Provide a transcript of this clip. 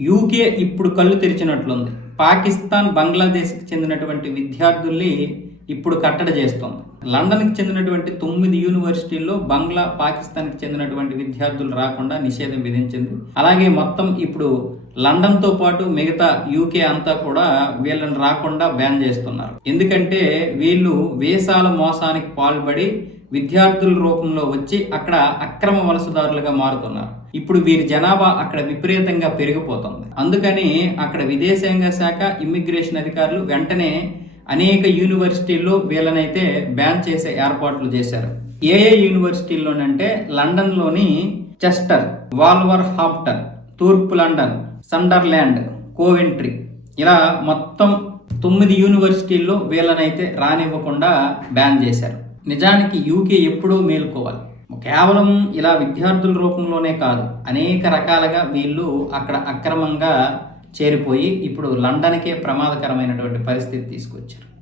UK ఇప్పుడు కళ్ళు తెరిచినట్లుంది. పాకిస్తాన్ బంగ్లాదేశ్కి చెందినటువంటి విద్యార్థుల్ని ఇప్పుడు కట్టడి చేస్తోంది. లండన్కి చెందినటువంటి తొమ్మిది యూనివర్సిటీల్లో బంగ్లా పాకిస్తాన్కి చెందినటువంటి విద్యార్థులు రాకుండా నిషేధం విధించింది. అలాగే మొత్తం ఇప్పుడు లండన్తో పాటు మిగతా యూకే అంతా కూడా వీళ్ళని రాకుండా బ్యాన్ చేస్తున్నారు. ఎందుకంటే వీళ్ళు వీసాల మోసానికి పాల్పడి విద్యార్థుల రూపంలో వచ్చి అక్కడ అక్రమ వలసదారులుగా మారుతున్నారు. ఇప్పుడు వీరి జనాభా అక్కడ విపరీతంగా పెరిగిపోతుంది. అందుకని అక్కడ విదేశాంగ శాఖ ఇమ్మిగ్రేషన్ అధికారులు వెంటనే అనేక యూనివర్సిటీల్లో వీళ్ళనైతే బ్యాన్ చేసే ఏర్పాట్లు చేశారు. ఏ ఏ యూనివర్సిటీల్లోనంటే లండన్లోని చెస్టర్ వాల్వర్ హాప్టర్ తూర్పు లండన్ సండర్లాండ్ కోవెంట్రీ. ఇలా మొత్తం తొమ్మిది యూనివర్సిటీల్లో వీళ్ళనైతే రానివ్వకుండా బ్యాన్ చేశారు. నిజానికి యూకే ఎప్పుడూ మేలుకోవాలి. కేవలం ఇలా విద్యార్థుల రూపంలోనే కాదు అనేక రకాలుగా వీళ్ళు అక్కడ అక్రమంగా చేరిపోయి ఇప్పుడు లండన్కే ప్రమాదకరమైనటువంటి పరిస్థితి తీసుకొచ్చారు.